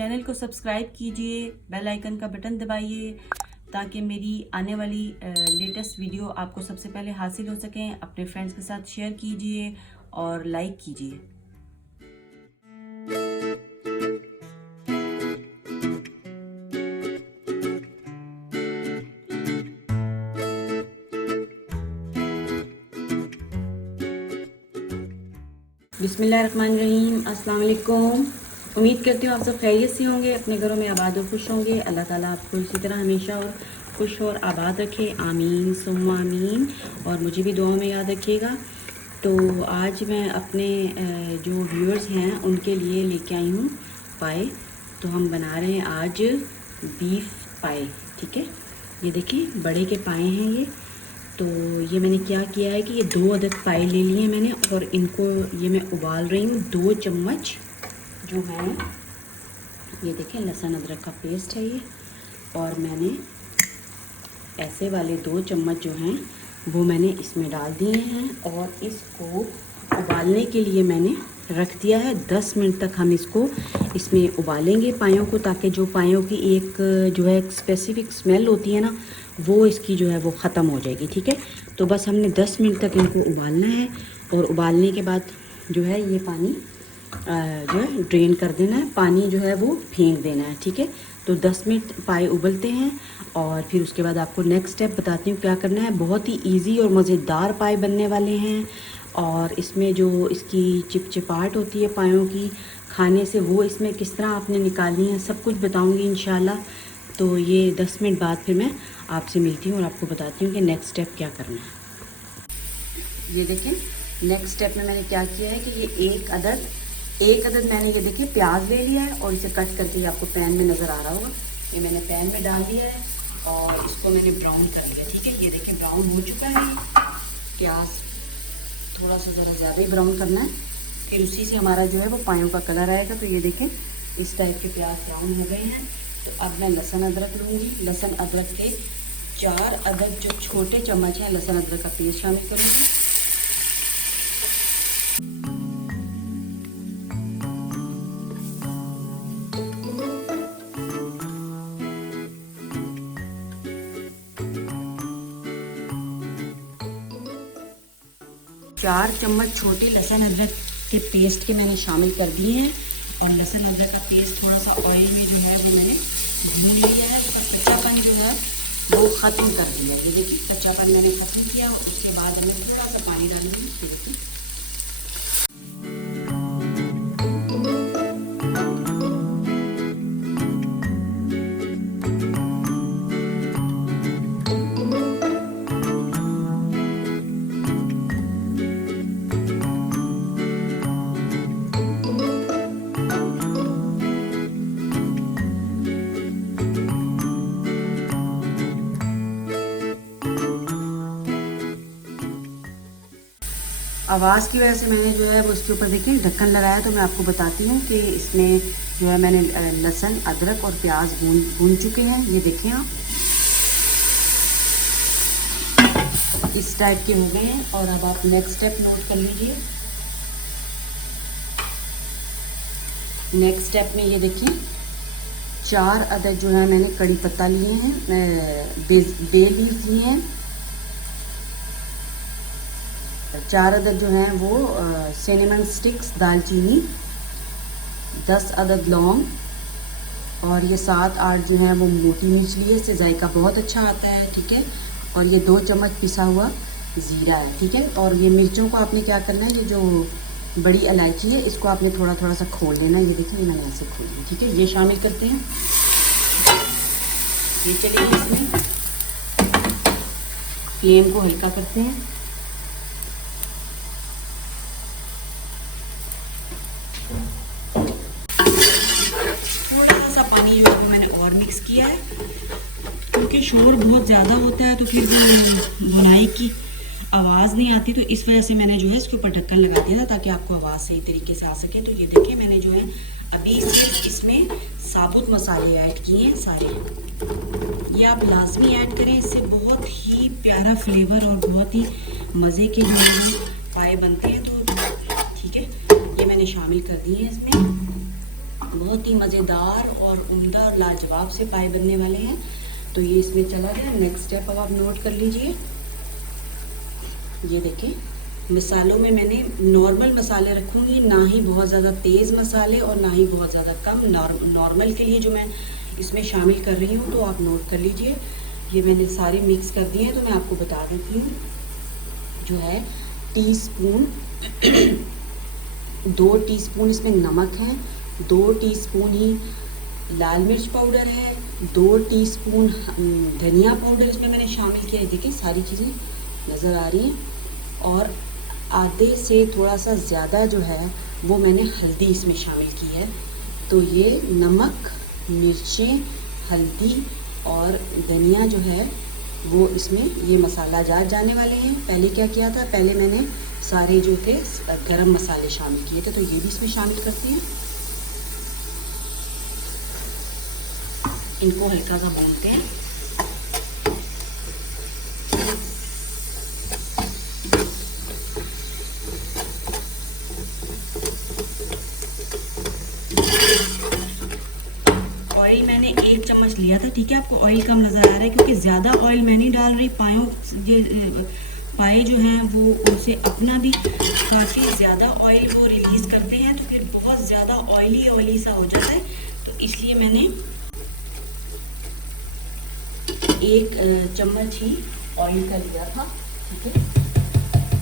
Channel को subscribe कीजिए, bell icon का बटन दबाइए ताकि मेरी आने वाली लेटेस्ट वीडियो आपको सबसे पहले हासिल हो सकें। अपने फ्रेंड्स के साथ शेयर कीजिए और लाइक कीजिए। बिस्मिल्लाहिर्रहमानिर्रहीम। अस्सलाम वालेकुम। उम्मीद करती हूँ आप सब खैरियत से होंगे, अपने घरों में आबाद और खुश होंगे। अल्लाह ताला आपको इसी तरह हमेशा और खुश और आबाद रखे, आमीन सुम्मा आमीन। और मुझे भी दुआ में याद रखिएगा। तो आज मैं अपने जो व्यूअर्स हैं उनके लिए लेके आई हूँ पाए। तो हम बना रहे हैं आज बीफ पाए। ठीक है, ये देखिए बड़े के पाए हैं ये। तो ये मैंने क्या किया है कि ये 2 अदद पाए ले लिए मैंने और इनको ये मैं उबाल रही हूँ। 2 चम्मच जो है ये देखें लहसुन अदरक का पेस्ट है ये। और मैंने ऐसे वाले 2 चम्मच जो हैं वो मैंने इसमें डाल दिए हैं और इसको उबालने के लिए मैंने रख दिया है। 10 मिनट तक हम इसको इसमें उबालेंगे पायों को, ताकि जो पायों की एक जो है स्पेसिफिक स्मेल होती है ना, वो इसकी जो है वो ख़त्म हो जाएगी। ठीक है, तो बस हमने 10 मिनट तक इनको उबालना है और उबालने के बाद जो है ये पानी जो है ड्रेन कर देना है, पानी जो है वो फेंक देना है। ठीक है, तो 10 मिनट पाए उबलते हैं और फिर उसके बाद आपको नेक्स्ट स्टेप बताती हूँ क्या करना है। बहुत ही इजी और मज़ेदार पाए बनने वाले हैं और इसमें जो इसकी चिपचिपाहट होती है पायों की खाने से, वो इसमें किस तरह आपने निकालनी है सब कुछ बताऊँगी इंशाल्लाह। तो ये 10 मिनट बाद फिर मैं आपसे मिलती हूँ और आपको बताती हूँ कि नेक्स्ट स्टेप क्या करना है। ये देखें नेक्स्ट स्टेप में मैंने क्या किया है कि ये एक अदद मैंने ये देखिए प्याज ले लिया है और इसे कट करके आपको पैन में नज़र आ रहा होगा। ये मैंने पैन में डाल दिया है और इसको मैंने ब्राउन कर लिया। ठीक है, ये देखिए ब्राउन हो चुका है प्याज। थोड़ा सा ज़रा ज़्यादा ही ब्राउन करना है, फिर उसी से हमारा जो है वो पायों का कलर आएगा। तो ये देखें इस टाइप के प्याज ब्राउन हो गए हैं। तो अब मैं लहसुन अदरक लूँगी। लहसुन अदरक के 4 अदद जो छोटे चम्मच हैं लहसुन अदरक का पेस्ट शामिल करूँगी। 4 चम्मच छोटे लहसुन अदरक के पेस्ट के मैंने शामिल कर दिए हैं और लहसुन अदरक का पेस्ट थोड़ा सा ऑयल में जो है वो मैंने भून लिया है। उसका कच्चापन जो है वो ख़त्म कर दिया। ये देखिए कच्चापन मैंने ख़त्म किया और उसके बाद हमें थोड़ा सा पानी डालूंगी। देखिए आवाज़ की वजह से मैंने जो है वो इसके ऊपर देखिए ढक्कन लगाया। तो मैं आपको बताती हूँ कि इसमें जो है मैंने लहसुन अदरक और प्याज भून चुके हैं। ये देखें आप इस टाइप के हो गए हैं। और अब आप नेक्स्ट स्टेप नोट कर लीजिए। नेक्स्ट स्टेप में ये देखिए 4 अदद जो है मैंने कड़ी पत्ता लिए हैं, बे लीफ लिए हैं। 4 अदद जो हैं वो सिनेमन स्टिक्स दालचीनी, 10 अदद लौंग और ये 7-8 जो हैं वो मोटी मिर्च लिए। इससे जायका बहुत अच्छा आता है। ठीक है, और ये 2 चम्मच पिसा हुआ ज़ीरा है। ठीक है, और ये मिर्चों को आपने क्या करना है, ये जो बड़ी इलायची है इसको आपने थोड़ा थोड़ा सा खोल लेना है। ये देखिए मैंने ऐसे खोल लिया। ठीक है, ये शामिल करते हैं। ये चलिए इसमें फ्लेम को हल्का करते हैं। थोड़ा सा पानी मैंने और मिक्स किया है क्योंकि शोर बहुत ज़्यादा होता है तो फिर वो बुनाई की आवाज़ नहीं आती। तो इस वजह से मैंने जो है इसके ऊपर ढक्कन लगा दिया था ताकि आपको आवाज़ सही तरीके से आ सके। तो ये देखिए मैंने जो है अभी इसमें साबुत मसाले ऐड किए हैं सारे। ये आप लाजमी ऐड करें, इससे बहुत ही प्यारा फ्लेवर और बहुत ही मज़े के जो है पाए बनते हैं। तो ठीक है, ये मैंने शामिल कर दिए हैं इसमें। बहुत ही मज़ेदार और उम्दा और लाजवाब से पाए बनने वाले हैं। तो ये इसमें चला गया। नेक्स्ट स्टेप अब आप नोट कर लीजिए। ये देखें, मसालों में मैंने नॉर्मल मसाले रखूँगी, ना ही बहुत ज़्यादा तेज़ मसाले और ना ही बहुत ज़्यादा कम। नॉर्मल के लिए जो मैं इसमें शामिल कर रही हूँ, तो आप नोट कर लीजिए। ये मैंने सारे मिक्स कर दिए हैं, तो मैं आपको बता देती हूँ। जो है टीस्पून 2 टीस्पून इसमें नमक है, 2 टीस्पून ही लाल मिर्च पाउडर है, 2 टीस्पून धनिया पाउडर इसमें मैंने शामिल किया है। देखिए सारी चीज़ें नज़र आ रही हैं। और आधे से थोड़ा सा ज़्यादा जो है वो मैंने हल्दी इसमें शामिल की है। तो ये नमक, मिर्चें, हल्दी और धनिया जो है वो इसमें ये मसाला जार जाने वाले हैं। पहले क्या किया था, पहले मैंने सारे जो थे गरम मसाले शामिल किए थे, तो ये भी इसमें शामिल करते हैं। इनको हल्का सा भूनते हैं। ऑयल मैंने 1 चम्मच लिया था, ठीक है। आपको ऑयल कम नज़र आ रहा है क्योंकि ज़्यादा ऑयल मैं नहीं डाल रही। पाए जो हैं वो उनसे अपना भी काफ़ी ज़्यादा ऑयल वो रिलीज़ करते हैं, तो फिर बहुत ज़्यादा ऑयली सा हो जाता है। तो इसलिए मैंने 1 चम्मच ही ऑयल का लिया था, ठीक है।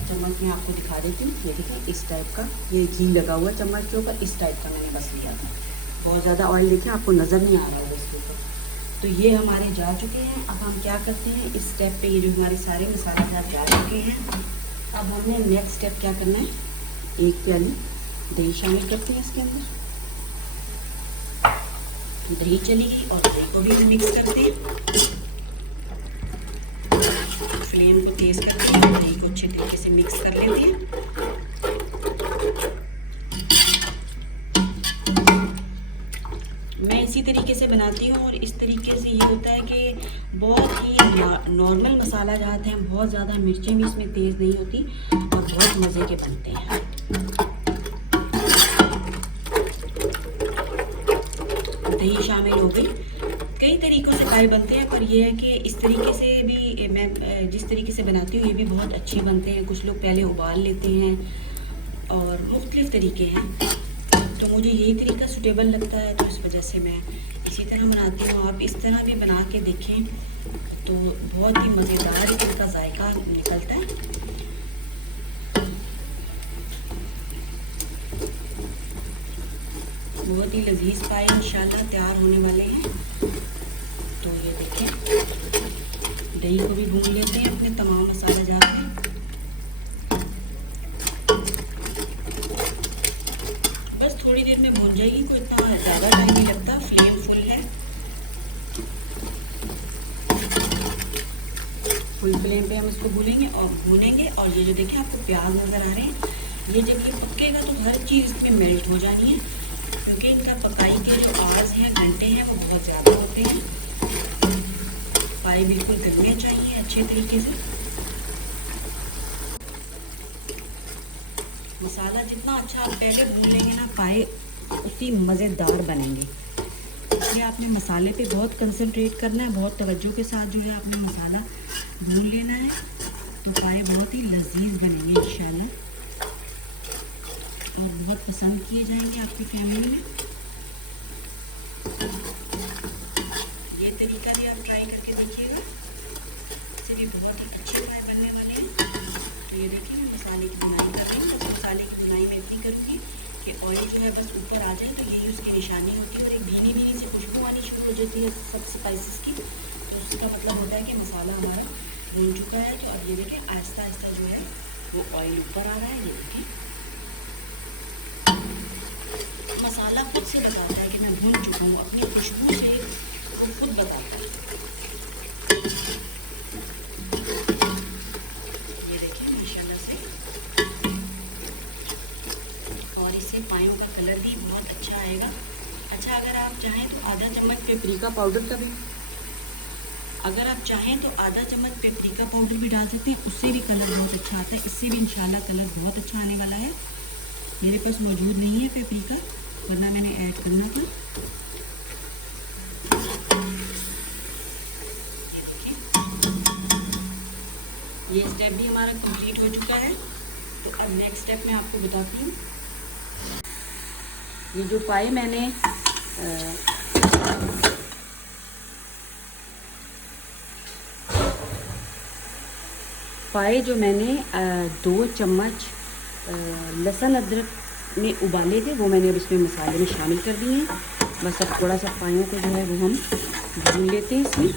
चम्मच मैं आपको दिखा देती हूँ। ये देखिए इस टाइप का, ये घी लगा हुआ चम्मच के ऊपर, इस टाइप का मैंने बस लिया था। बहुत ज़्यादा ऑयल देखिए आपको नज़र नहीं आ रहा है इसके ऊपर। तो ये हमारे जा चुके हैं। अब हम क्या करते हैं, इस स्टेप पे ये जो हमारे सारे मसाले जा चुके हैं, अब हमने नेक्स्ट स्टेप क्या करना है, 1 प्याली दही शामिल करते हैं इसके अंदर। दही चली गई और दही को भी मिक्स करते हैं। फ्लेम को तेज़ करके दही को अच्छे तरीके से मिक्स कर लेते हैं। मैं इसी तरीके से बनाती हूँ और इस तरीके से ये होता है कि बहुत ही नॉर्मल मसाला जाते हैं, बहुत ज़्यादा मिर्चें भी इसमें तेज़ नहीं होती और बहुत मज़े के बनते हैं। दही शामिल हो गई। कई तरीक़ों से पाए बनते हैं, पर यह है कि इस तरीके से भी मैं जिस तरीके से बनाती हूँ ये भी बहुत अच्छे बनते हैं। कुछ लोग पहले उबाल लेते हैं और मुख्तलिफ़ तरीके हैं, तो मुझे यही तरीका सूटेबल लगता है, तो इस वजह से मैं इसी तरह बनाती हूँ। आप इस तरह भी बना के देखें तो बहुत ही मज़ेदार इसका जायका निकलता है। बहुत ही लजीज पाए इंशाल्लाह तैयार होने वाले हैं। तो ये देखें, दही को भी भून लेते हैं अपने तमाम मसाला जार में। बस थोड़ी देर में भून जाएगी, कोई इतना ज़्यादा टाइम नहीं लगता। फ्लेम फुल है, फुल फ्लेम पे हम इसको भूनेंगे। और ये जो देखें आपको प्याज नज़र आ रहे हैं, ये जब ये पकेगा तो हर चीज़ इसमें मेल्ट हो जानी है, क्योंकि इनका पकाई के जो आवर्स हैं, घंटे हैं, वो बहुत ज़्यादा होते हैं। पाए बिल्कुल गलने चाहिए अच्छे तरीके से। मसाला जितना अच्छा आप पहले भून लेंगे ना, पाए उसी मज़ेदार बनेंगे। इसलिए आपने मसाले पे बहुत कंसंट्रेट करना है, बहुत तवज्जो के साथ जो है आपने मसाला भून लेना है, तो पाए बहुत ही लजीज बनेंगे इंशाल्लाह और बहुत पसंद किए जाएंगे आपकी फैमिली में। ये तरीका भी आप ट्राई करके देखिएगा, इससे भी बहुत ही अच्छे पाए बनने वाले हैं। तो ये देखिए मैं मसाले की बुनाई कर रही हूँ। तो मसाले की बुनाई मैं इतनी करूँगी कि ऑयल जो है बस ऊपर आ जाए, तो यही उसकी निशानी होती है। और एक भीनी भीनी से खुशबू आनी शुरू हो जाती है सब स्पाइसेस की, तो उसका मतलब होता है कि मसाला हमारा भून चुका है। तो अब ये देखें आहिस्ता आहिस्ता जो है वो ऑयल ऊपर आ रहा है। ये देखें मसाला खुद से बताता है कि मैं भून चुका हूँ, अपनी खुशबू से वो खुद बताता है। ये देखिए माशाल्लाह से, और इससे पायों का कलर भी बहुत अच्छा आएगा। अच्छा, अगर आप चाहें तो आधा चम्मच पेपरिका पाउडर का भी, अगर आप चाहें तो आधा चम्मच पेपरिका पाउडर भी डाल सकते हैं, उससे भी कलर बहुत अच्छा आता है। इससे भी इंशाल्लाह कलर बहुत अच्छा आने वाला है। मेरे पास मौजूद नहीं है पेपरिका, वरना मैंने ऐड करना था। ये स्टेप भी हमारा कंप्लीट हो चुका है। तो अब नेक्स्ट स्टेप मैं आपको बताती हूँ। ये जो पाए मैंने पाए 2 चम्मच लहसुन अदरक में उबाले थे, वो मैंने अब इसमें मसाले में शामिल कर दिए हैं। बस अब थोड़ा सा पायों को जो है वो हम भून लेते हैं। इसमें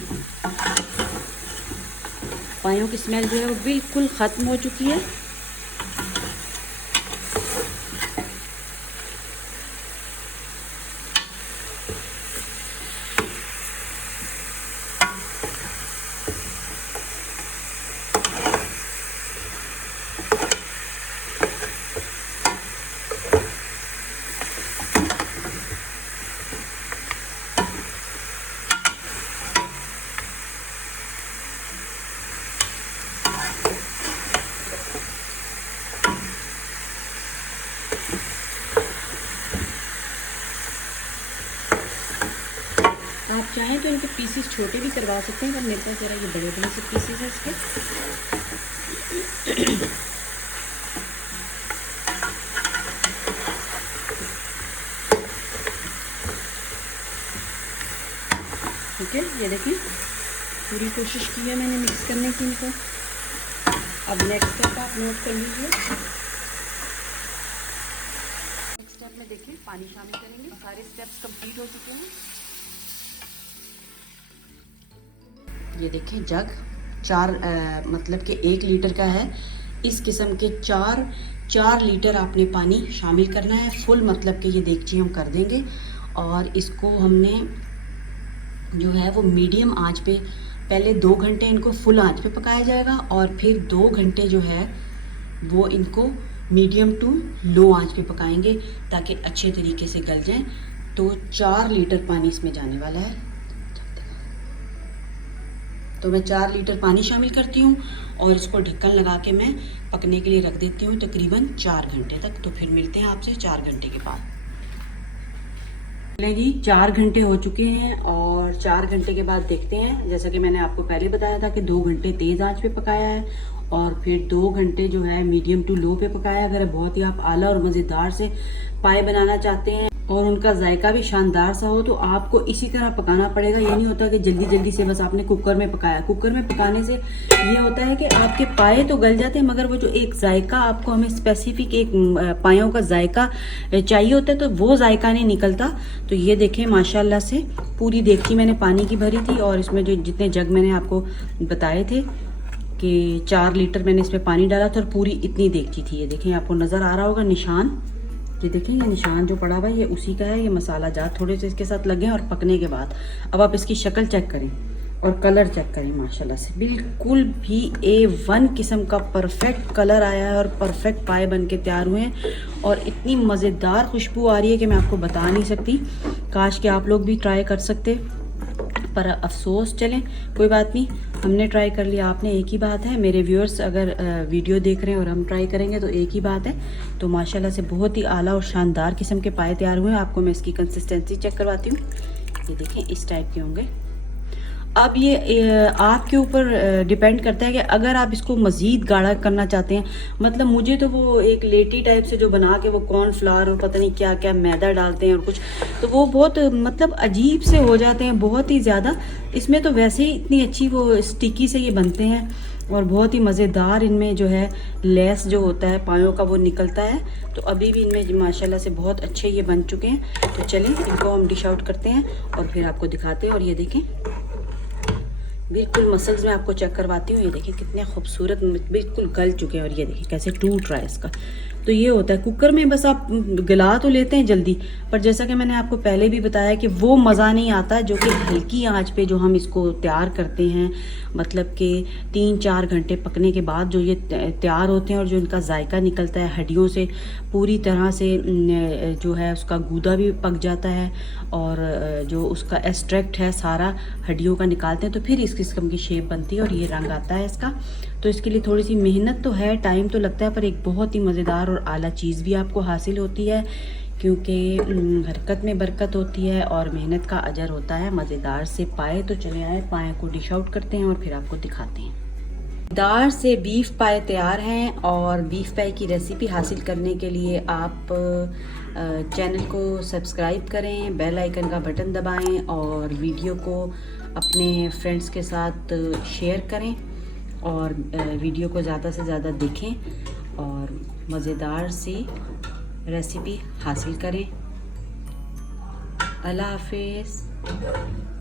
पायों की स्मेल जो है वो बिल्कुल ख़त्म हो चुकी है। आप चाहें तो इनके पीसेस छोटे भी करवा सकते हैं, पर मेरे पास ज़रा ये बड़े बड़े से पीसेस हैं इसके। ठीक है, ये देखिए पूरी कोशिश की है मैंने मिक्स करने की इनको। अब नेक्स्ट स्टेप आप नोट कर लीजिए। नेक्स्ट स्टेप में देखिए पानी शामिल करेंगे। सारे स्टेप्स कंप्लीट हो चुके हैं। ये देखिए जग 4 मतलब कि 1 लीटर का है। इस किस्म के 4 लीटर आपने पानी शामिल करना है। फुल मतलब कि ये देगची हम कर देंगे और इसको हमने जो है वो मीडियम आंच पे पहले 2 घंटे इनको फुल आंच पे पकाया जाएगा और फिर 2 घंटे जो है वो इनको मीडियम टू लो आंच पे पकाएंगे ताकि अच्छे तरीके से गल जाएं। तो 4 लीटर पानी इसमें जाने वाला है। तो मैं 4 लीटर पानी शामिल करती हूँ और इसको ढक्कन लगा के मैं पकने के लिए रख देती हूँ तकरीबन 4 घंटे तक। तो फिर मिलते हैं आपसे 4 घंटे के बाद। चलिए जी 4 घंटे हो चुके हैं और 4 घंटे के बाद देखते हैं। जैसा कि मैंने आपको पहले बताया था कि 2 घंटे तेज़ आंच पे पकाया है और फिर 2 घंटे जो है मीडियम टू लो पे पकाया। अगर बहुत ही आप आला और मज़ेदार से पाए बनाना चाहते हैं और उनका जायका भी शानदार सा हो तो आपको इसी तरह पकाना पड़ेगा। ये नहीं होता कि जल्दी जल्दी से बस आपने कुकर में पकाया। कुकर में पकाने से ये होता है कि आपके पाए तो गल जाते हैं मगर वो जो एक जायका आपको हमें स्पेसिफिक एक पायों का जायका चाहिए होता है तो वो जायका नहीं निकलता। तो ये देखें माशाल्लाह से पूरी देगची मैंने पानी की भरी थी और इसमें जो जितने जग मैंने आपको बताए थे कि 4 लीटर मैंने इसमें पानी डाला था और पूरी इतनी देगची थी। ये देखें आपको नज़र आ रहा होगा निशान, ये देखें ये निशान जो पड़ा हुआ है ये उसी का है। ये मसाला जात थोड़े से इसके साथ लगे और पकने के बाद अब आप इसकी शक्ल चेक करें और कलर चेक करें। माशाल्लाह से बिल्कुल भी A1 किस्म का परफेक्ट कलर आया है और परफेक्ट पाए बन के तैयार हुए हैं और इतनी मज़ेदार खुशबू आ रही है कि मैं आपको बता नहीं सकती। काश कि आप लोग भी ट्राई कर सकते, पर अफसोस चलें कोई बात नहीं, हमने ट्राई कर लिया, आपने एक ही बात है। मेरे व्यूअर्स अगर वीडियो देख रहे हैं और हम ट्राई करेंगे तो एक ही बात है। तो माशाल्लाह से बहुत ही आला और शानदार किस्म के पाए तैयार हुए हैं। आपको मैं इसकी कंसिस्टेंसी चेक करवाती हूँ। ये देखें इस टाइप के होंगे। अब ये आपके ऊपर डिपेंड करता है कि अगर आप इसको मज़ीद गाढ़ा करना चाहते हैं। मतलब मुझे तो वो एक लेटी टाइप से जो बना के वो कॉर्नफ्लावर और पता नहीं क्या क्या मैदा डालते हैं और कुछ, तो वो बहुत मतलब अजीब से हो जाते हैं बहुत ही ज़्यादा। इसमें तो वैसे ही इतनी अच्छी वो स्टिकी से ये बनते हैं और बहुत ही मज़ेदार इनमें जो है लेस जो होता है पायों का वो निकलता है। तो अभी भी इनमें माशाल्लाह से बहुत अच्छे ये बन चुके हैं। तो चलिए इनको हम डिश आउट करते हैं और फिर आपको दिखाते हैं। और ये देखें बिल्कुल मसल्स में आपको चेक करवाती हूँ। ये देखिए कितने खूबसूरत बिल्कुल गल चुके हैं और ये देखिए कैसे टूट रहा है इसका। तो ये होता है कुकर में बस आप गला तो लेते हैं जल्दी, पर जैसा कि मैंने आपको पहले भी बताया कि वो मज़ा नहीं आता जो कि हल्की आंच पे जो हम इसको तैयार करते हैं। मतलब कि 3-4 घंटे पकने के बाद जो ये तैयार होते हैं और जो इनका जायका निकलता है हड्डियों से पूरी तरह से जो है उसका गूदा भी पक जाता है और जो उसका एक्सट्रैक्ट है सारा हड्डियों का निकालते हैं तो फिर इस किस्म की शेप बनती है और ये रंग आता है इसका। तो इसके लिए थोड़ी सी मेहनत तो है, टाइम तो लगता है, पर एक बहुत ही मज़ेदार और आला चीज़ भी आपको हासिल होती है क्योंकि हरकत में बरकत होती है और मेहनत का अजर होता है। मज़ेदार से पाए तो चले आए, पाए को डिश आउट करते हैं और फिर आपको दिखाते हैं। मज़ेदार से बीफ पाए तैयार हैं और बीफ पाए की रेसिपी हासिल करने के लिए आप चैनल को सब्सक्राइब करें, बेल आइकन का बटन दबाएं और वीडियो को अपने फ्रेंड्स के साथ शेयर करें और वीडियो को ज़्यादा से ज़्यादा देखें और मज़ेदार सी रेसिपी हासिल करें। अल्लाह हाफिज़।